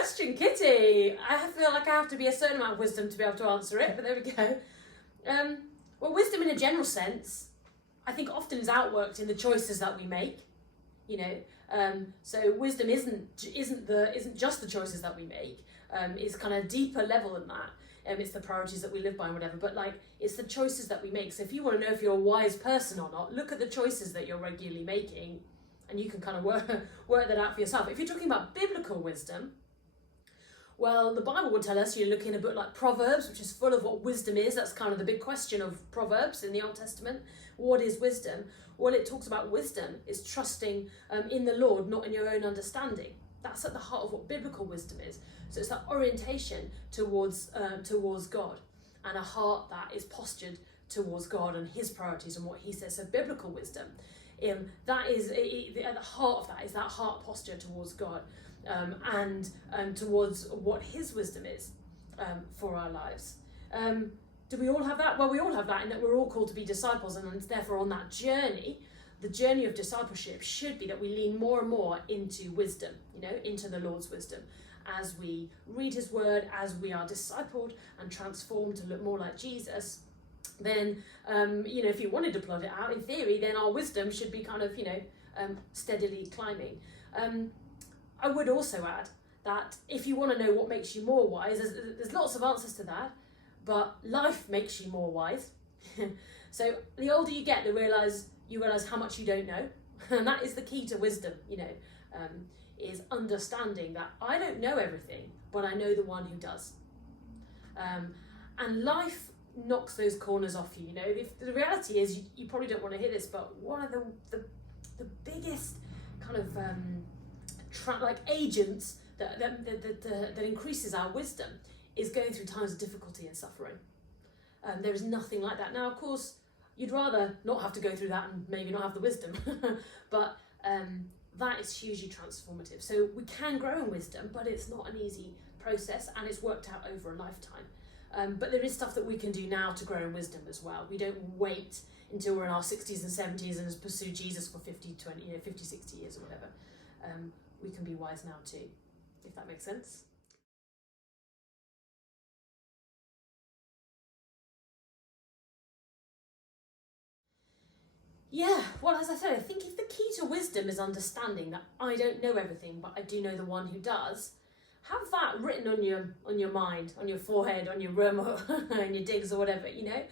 question, Kitty. I feel like I have to be a certain amount of wisdom to be able to answer it, but there we go. Well, wisdom in a general sense, I think often is outworked in the choices that we make. You know, so wisdom isn't just the choices that we make. It's kind of deeper level than that. It's the priorities that we live by and whatever, but like it's the choices that we make. So if you want to know if you're a wise person or not, look at the choices that you're regularly making, and you can kind of work that out for yourself. If you're talking about biblical wisdom, well, the Bible would tell us, you look in a book like Proverbs, which is full of what wisdom is. That's kind of the big question of Proverbs in the Old Testament. What is wisdom? Well, it talks about wisdom is trusting in the Lord, not in your own understanding. That's at the heart of what biblical wisdom is. So it's that orientation towards God, and a heart that is postured towards God and his priorities and what he says. So biblical wisdom, that is at the heart of that is that heart posture towards God, and towards what his wisdom is for our lives. Do we all have that? Well, we all have that in that we're all called to be disciples, and therefore on that journey, the journey of discipleship should be that we lean more and more into wisdom, you know, into the Lord's wisdom. As we read his word, as we are discipled and transformed to look more like Jesus, then, you know, if you wanted to plot it out, in theory, then our wisdom should be kind of, you know, steadily climbing. I would also add that if you want to know what makes you more wise, there's lots of answers to that, but life makes you more wise. So the older you get, you realise how much you don't know. And that is the key to wisdom, you know, is understanding that I don't know everything, but I know the one who does. And life knocks those corners off you, you know. If the reality is, you probably don't want to hear this, but one of the biggest kind of agents that increases our wisdom is going through times of difficulty and suffering. There is nothing like that. Now, of course, you'd rather not have to go through that and maybe not have the wisdom, but that is hugely transformative. So we can grow in wisdom, but it's not an easy process, and it's worked out over a lifetime. But there is stuff that we can do now to grow in wisdom as well. We don't wait until we're in our 60s and 70s and pursue Jesus for 50, 60 years or whatever. We can be wise now too, if that makes sense. Yeah, well, as I said, I think if the key to wisdom is understanding that I don't know everything, but I do know the one who does, have that written on your mind, on your forehead, on your room, or in your digs or whatever, you know.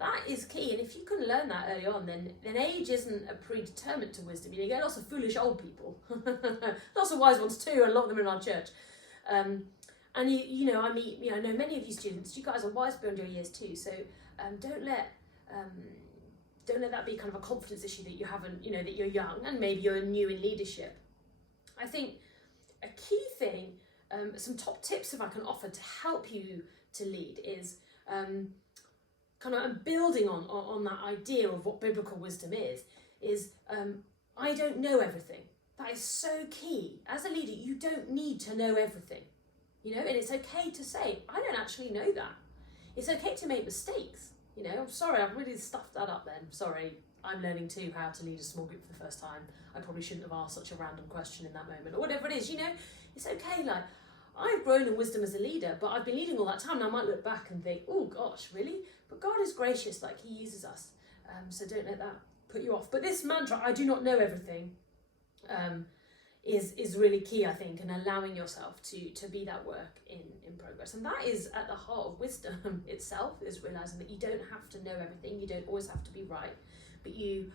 That is key, and if you can learn that early on, then age isn't a predeterminant to wisdom. You get lots of foolish old people, lots of wise ones too, and a lot of them in our church. And I know many of you students, you guys are wise beyond your years too. So don't let that be kind of a confidence issue that you haven't, you know, that you're young and maybe you're new in leadership. I think a key thing, some top tips if I can offer to help you to lead is kind of building on that idea of what biblical wisdom is I don't know everything. That is so key. As a leader, you don't need to know everything, you know, and it's okay to say, I don't actually know that. It's okay to make mistakes. You know, I'm sorry, I've really stuffed that up then. Sorry, I'm learning too how to lead a small group for the first time. I probably shouldn't have asked such a random question in that moment, or whatever it is, you know. It's okay, like, I've grown in wisdom as a leader, but I've been leading all that time, and I might look back and think, oh gosh, really? But God is gracious, like he uses us. So don't let that put you off. But this mantra, I do not know everything, is really key, I think, in allowing yourself to be that work in progress. And that is at the heart of wisdom itself, is realising that you don't have to know everything, you don't always have to be right, but you,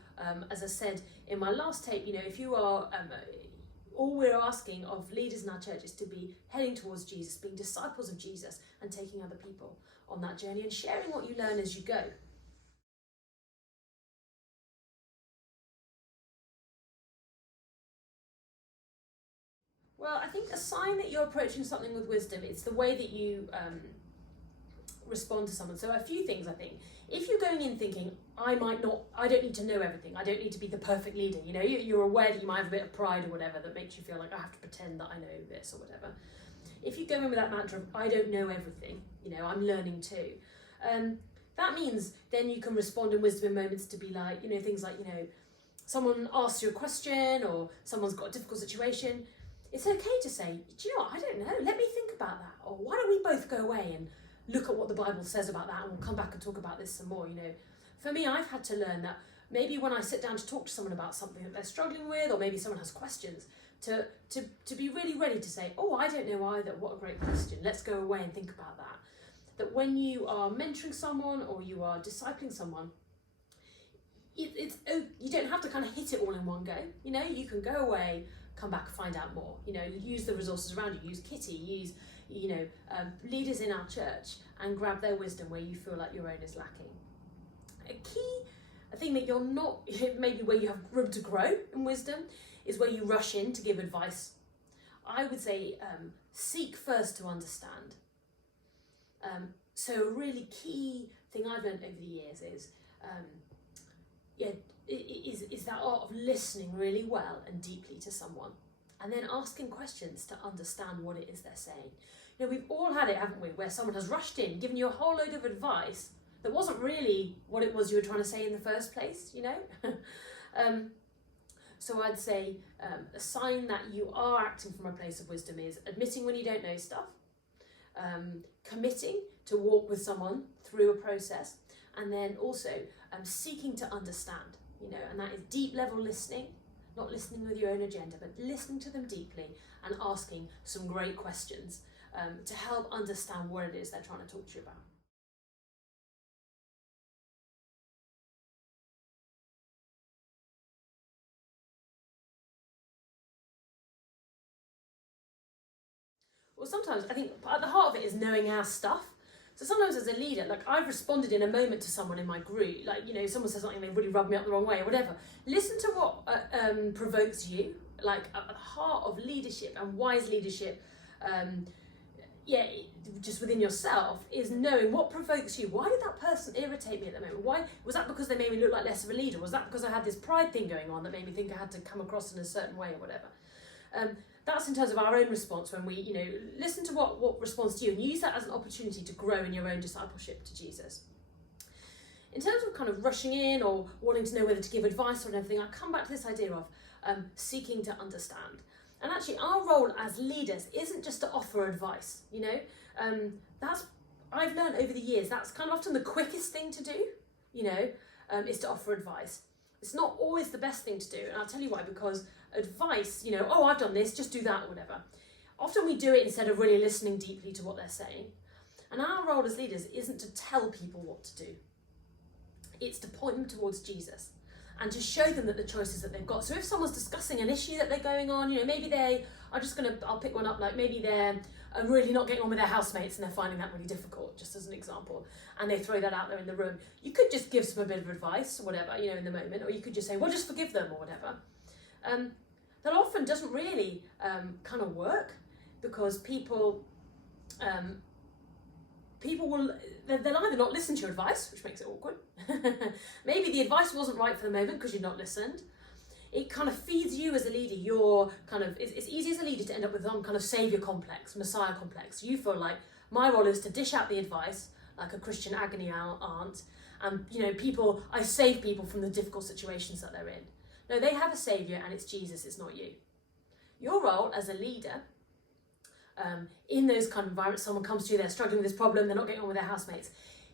as I said in my last tape, you know, if you are, all we're asking of leaders in our church is to be heading towards Jesus, being disciples of Jesus, and taking other people on that journey and sharing what you learn as you go. Well, I think a sign that you're approaching something with wisdom, it's the way that you respond to someone. So a few things, I think. If you're going in thinking, I don't need to know everything, I don't need to be the perfect leader, you know, you're aware that you might have a bit of pride or whatever that makes you feel like I have to pretend that I know this or whatever. If you go in with that mantra of, I don't know everything, you know, I'm learning too, that means then you can respond in wisdom in moments to be like, you know, things like, you know, someone asks you a question or someone's got a difficult situation. it's okay to say, do you know what, I don't know, let me think about that. Or why don't we both go away and look at what the Bible says about that, and we'll come back and talk about this some more. For me, I've had to learn that maybe when I sit down to talk to someone about something that they're struggling with, or maybe someone has questions, to be really ready to say, oh, I don't know either, what a great question, let's go away and think about that. That when you are mentoring someone or you are discipling someone, you don't have to kind of hit it all in one go. You can go away, come back, find out more. Use the resources around you. Use Kitty. Use leaders in our church, and grab their wisdom where you feel like your own is lacking. A thing that you're not, maybe where you have room to grow in wisdom, is where you rush in to give advice. I would say seek first to understand. So a really key thing I've learned over the years is that art of listening really well and deeply to someone, and then asking questions to understand what it is they're saying. We've all had it, haven't we, where someone has rushed in, given you a whole load of advice that wasn't really what it was you were trying to say in the first place, So I'd say a sign that you are acting from a place of wisdom is admitting when you don't know stuff, committing to walk with someone through a process, and then also seeking to understand, and that is deep level listening, not listening with your own agenda, but listening to them deeply and asking some great questions to help understand what it is they're trying to talk to you about. Well, sometimes I think at the heart of it is knowing our stuff. So sometimes as a leader, like I've responded in a moment to someone in my group, like, someone says something, they really rubbed me up the wrong way or whatever. Listen to what provokes you, like at the heart of leadership and wise leadership, just within yourself, is knowing what provokes you. Why did that person irritate me at the moment? Why was that? Because they made me look like less of a leader? Was that because I had this pride thing going on that made me think I had to come across in a certain way or whatever? That's in terms of our own response when we, listen to what responds to you and use that as an opportunity to grow in your own discipleship to Jesus. In terms of kind of rushing in or wanting to know whether to give advice or anything, I come back to this idea of seeking to understand. And actually our role as leaders isn't just to offer advice, I've learned over the years, that's kind of often the quickest thing to do, is to offer advice. It's not always the best thing to do, and I'll tell you why, because advice, oh, I've done this, just do that or whatever. Often we do it instead of really listening deeply to what they're saying. And our role as leaders isn't to tell people what to do. It's to point them towards Jesus and to show them that the choices that they've got. So if someone's discussing an issue that they're going on, maybe I'll pick one up, like maybe they're really not getting on with their housemates and they're finding that really difficult, just as an example, and they throw that out there in the room. You could just give them a bit of advice or whatever, in the moment, or you could just say, well, just forgive them or whatever. That often doesn't really kind of work, because people will, they'll either not listen to your advice, which makes it awkward. Maybe the advice wasn't right for the moment because you've not listened. It kind of feeds you as a leader. It's easy as a leader to end up with some kind of saviour complex, messiah complex. You feel like my role is to dish out the advice like a Christian agony aunt, and I save people from the difficult situations that they're in. No, they have a saviour, and it's Jesus, it's not you. Your role as a leader, in those kind of environments, someone comes to you, they're struggling with this problem, they're not getting on with their housemates,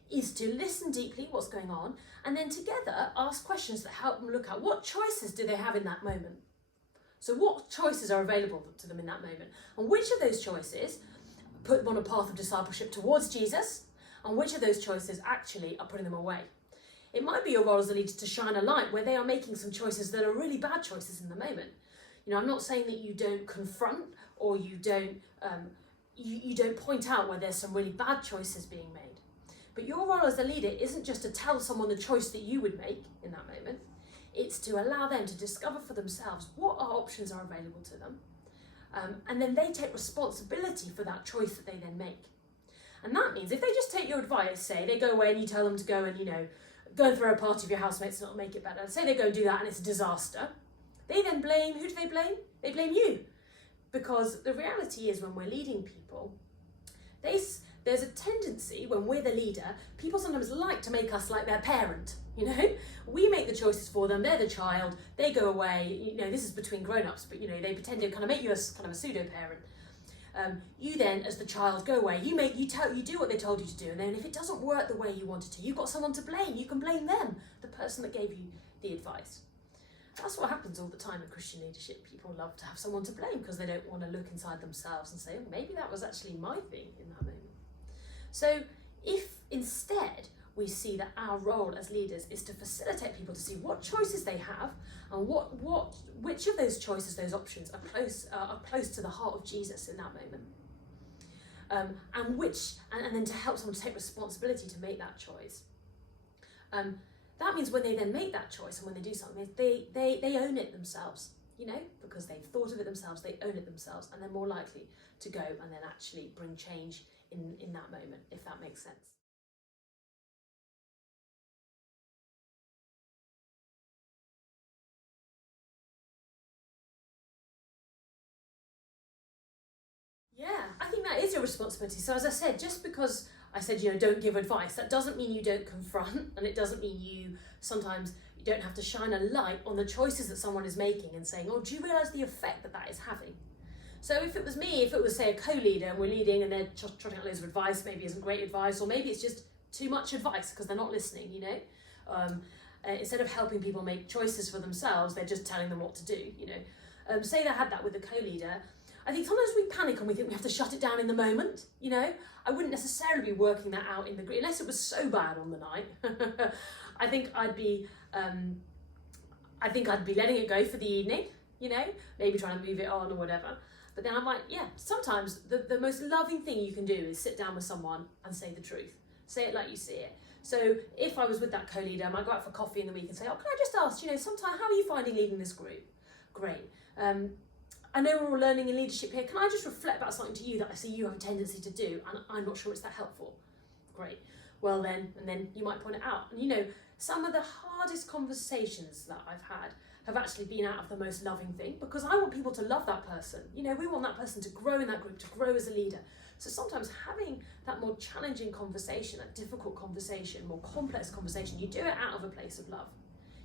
is to listen deeply what's going on, and then together ask questions that help them look at what choices do they have in that moment. So what choices are available to them in that moment, and which of those choices put them on a path of discipleship towards Jesus, and which of those choices actually are putting them away. It might be your role as a leader to shine a light where they are making some choices that are really bad choices in the moment. I'm not saying that you don't confront or you don't point out where there's some really bad choices being made. But your role as a leader isn't just to tell someone the choice that you would make in that moment. It's to allow them to discover for themselves what options are available to them. And then they take responsibility for that choice that they then make. And that means if they just take your advice, say they go away and you tell them to go and, go and throw a party of your housemates and it'll make it better. Say they go and do that and it's a disaster. They then blame, who do they blame? They blame you. Because the reality is when we're leading people, there's a tendency when we're the leader, people sometimes like to make us like their parent, you know? We make the choices for them, they're the child, they go away, you know, this is between grown-ups, but you know, they pretend to kind of make you as kind of a pseudo-parent. You then, as the child, go away, you do what they told you to do, and then if it doesn't work the way you wanted to, you've got someone to blame, you can blame them, the person that gave you the advice. That's what happens all the time in Christian leadership. People love to have someone to blame because they don't want to look inside themselves and say, oh, maybe that was actually my thing in that moment. So if instead we see that our role as leaders is to facilitate people to see what choices they have and which of those choices, those options are close to the heart of Jesus in that moment, and then to help someone to take responsibility to make that choice. That means when they then make that choice and when they do something, they own it themselves, you know, because they've thought of it themselves, they own it themselves, and they're more likely to go and then actually bring change in that moment, if that makes sense. Yeah, I think that is your responsibility. So as I said, just because I said, you know, don't give advice, that doesn't mean you don't confront, and it doesn't mean you don't have to shine a light on the choices that someone is making and saying, oh, do you realise the effect that is having? So if it was me, if it was, say, a co-leader and we're leading and they're trotting out loads of advice, maybe isn't great advice, or maybe it's just too much advice because they're not listening, you know? Instead of helping people make choices for themselves, they're just telling them what to do, you know? Say they had that with a co-leader, I think sometimes we panic and we think we have to shut it down in the moment, you know? I wouldn't necessarily be working that out in the group, unless it was so bad on the night. I think I'd be letting it go for the evening, you know? Maybe trying to move it on or whatever. But then I might, sometimes the most loving thing you can do is sit down with someone and say the truth. Say it like you see it. So if I was with that co-leader, I might go out for coffee in the week and say, oh, can I just ask, you know, sometime, how are you finding leading this group? Great. I know we're all learning in leadership here. Can I just reflect about something to you that I see you have a tendency to do and I'm not sure it's that helpful? Great. Well then, and then you might point it out. And you know, some of the hardest conversations that I've had have actually been out of the most loving thing, because I want people to love that person. You know, we want that person to grow in that group, to grow as a leader. So sometimes having that more challenging conversation, that difficult conversation, more complex conversation, you do it out of a place of love.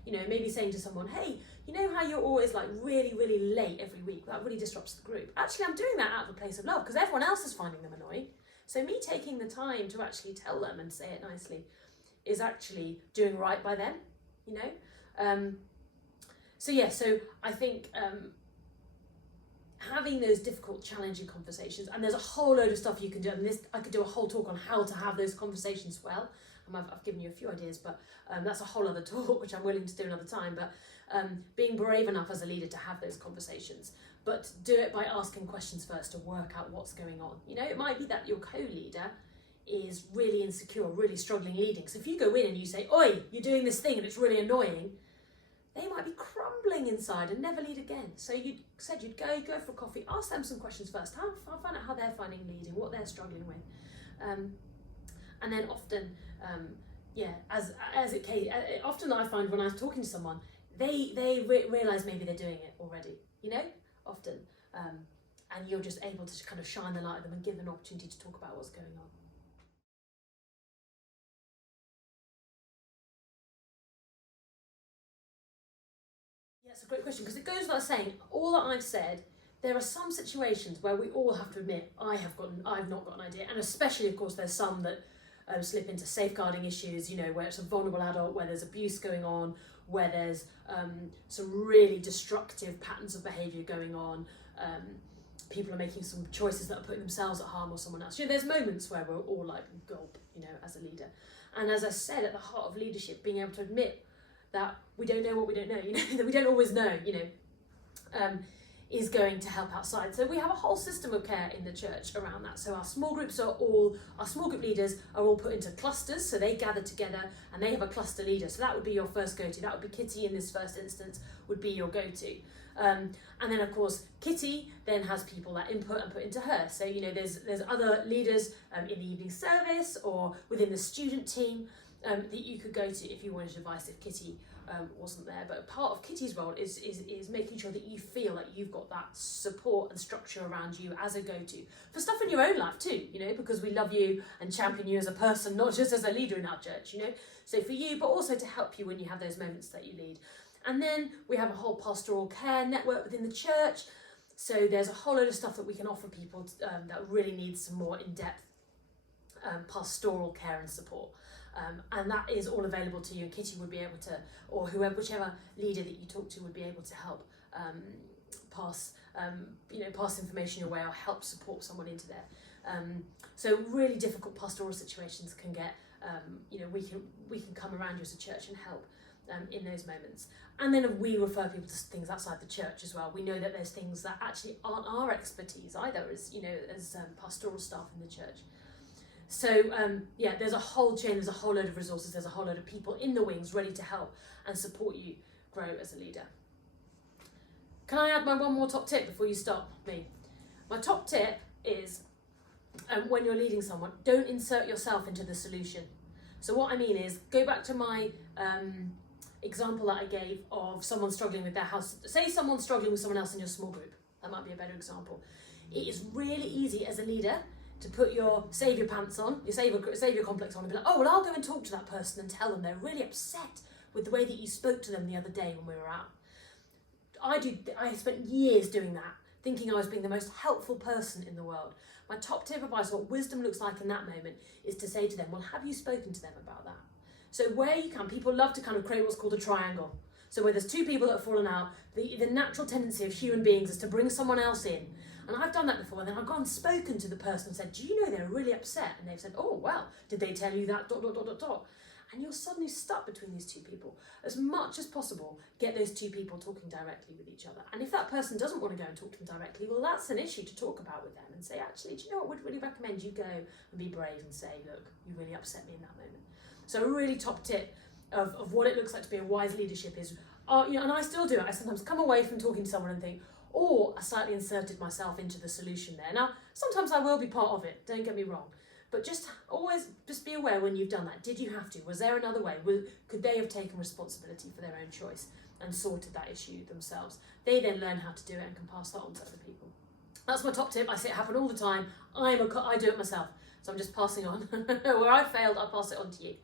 You know, maybe saying to someone, hey, you know how you're always like really, really late every week? That really disrupts the group. Actually, I'm doing that out of a place of love because everyone else is finding them annoying. So me taking the time to actually tell them and say it nicely is actually doing right by them, you know? So I think having those difficult, challenging conversations, and there's a whole load of stuff you can do, and I could do a whole talk on how to have those conversations well. I've given you a few ideas, but that's a whole other talk, which I'm willing to do another time. But being brave enough as a leader to have those conversations, but do it by asking questions first to work out what's going on. You know, it might be that your co-leader is really insecure, really struggling leading. So if you go in and you say, oi, you're doing this thing and it's really annoying, they might be crumbling inside and never lead again. So you said you'd go for coffee, ask them some questions first, find out how they're finding leading, what they're struggling with. And then often, often I find when I'm talking to someone, they realise maybe they're doing it already, you know, often. And you're just able to kind of shine the light on them and give them an opportunity to talk about what's going on. Yeah, it's a great question, because it goes without saying, all that I've said, there are some situations where we all have to admit, I've not got an idea, and especially, of course, there's some that slip into safeguarding issues, you know, where it's a vulnerable adult, where there's abuse going on, where there's some really destructive patterns of behaviour going on, people are making some choices that are putting themselves at harm or someone else. You know, there's moments where we're all like, gulp, you know, as a leader. And as I said, at the heart of leadership, being able to admit that we don't know what we don't know, you know, that we don't always know, you know, is going to help outside. So we have a whole system of care in the church around that. So our small group leaders are all put into clusters, so they gather together and they have a cluster leader. So that would be your first go-to. That would be Kitty in this first instance, would be your go-to. And then of course, Kitty then has people that input and put into her. So, you know, there's other leaders in the evening service or within the student team that you could go to if you wanted advice if Kitty wasn't there. But part of Kitty's role is making sure that you feel like you've got that support and structure around you as a go-to for stuff in your own life too, you know, because we love you and champion you as a person, not just as a leader in our church, you know. So for you, but also to help you when you have those moments that you lead. And then we have a whole pastoral care network within the church. So there's a whole load of stuff that we can offer people that really need some more in-depth pastoral care and support. And that is all available to you, and Kitty would be able to, or whichever leader that you talk to would be able to help pass information your way or help support someone into there. So really difficult pastoral situations can get, we can come around you as a church and help in those moments. And then we refer people to things outside the church as well. We know that there's things that actually aren't our expertise either, as pastoral staff in the church. So there's a whole chain, there's a whole load of resources, there's a whole load of people in the wings ready to help and support you grow as a leader. Can I add my one more top tip before you stop me? My top tip is when you're leading someone, don't insert yourself into the solution. So what I mean is, go back to my example that I gave of someone struggling with their house. Say someone's struggling with someone else in your small group. That might be a better example. It is really easy as a leader to put your saviour pants on, your saviour complex on, and be like, oh, well, I'll go and talk to that person and tell them they're really upset with the way that you spoke to them the other day when we were out. I spent years doing that, thinking I was being the most helpful person in the world. My top tip of advice, what wisdom looks like in that moment, is to say to them, well, have you spoken to them about that? So where you can, people love to kind of create what's called a triangle. So where there's two people that have fallen out, the natural tendency of human beings is to bring someone else in. And I've done that before, and then I've gone and spoken to the person and said, do you know they're really upset? And they've said, oh, well, did they tell you that, ... And you're suddenly stuck between these two people. As much as possible, get those two people talking directly with each other. And if that person doesn't want to go and talk to them directly, well, that's an issue to talk about with them and say, actually, do you know what, I would really recommend you go and be brave and say, look, you really upset me in that moment. So a really top tip of what it looks like to be a wise leadership is, and I still do it. I sometimes come away from talking to someone and think, or I slightly inserted myself into the solution there. Now, sometimes I will be part of it, don't get me wrong, but just be aware when you've done that. Did you have to? Was there another way? Could they have taken responsibility for their own choice and sorted that issue themselves? They then learn how to do it and can pass that on to other people. That's my top tip. I see it happen all the time. I do it myself, so I'm just passing on. Where I failed, I'll pass it on to you.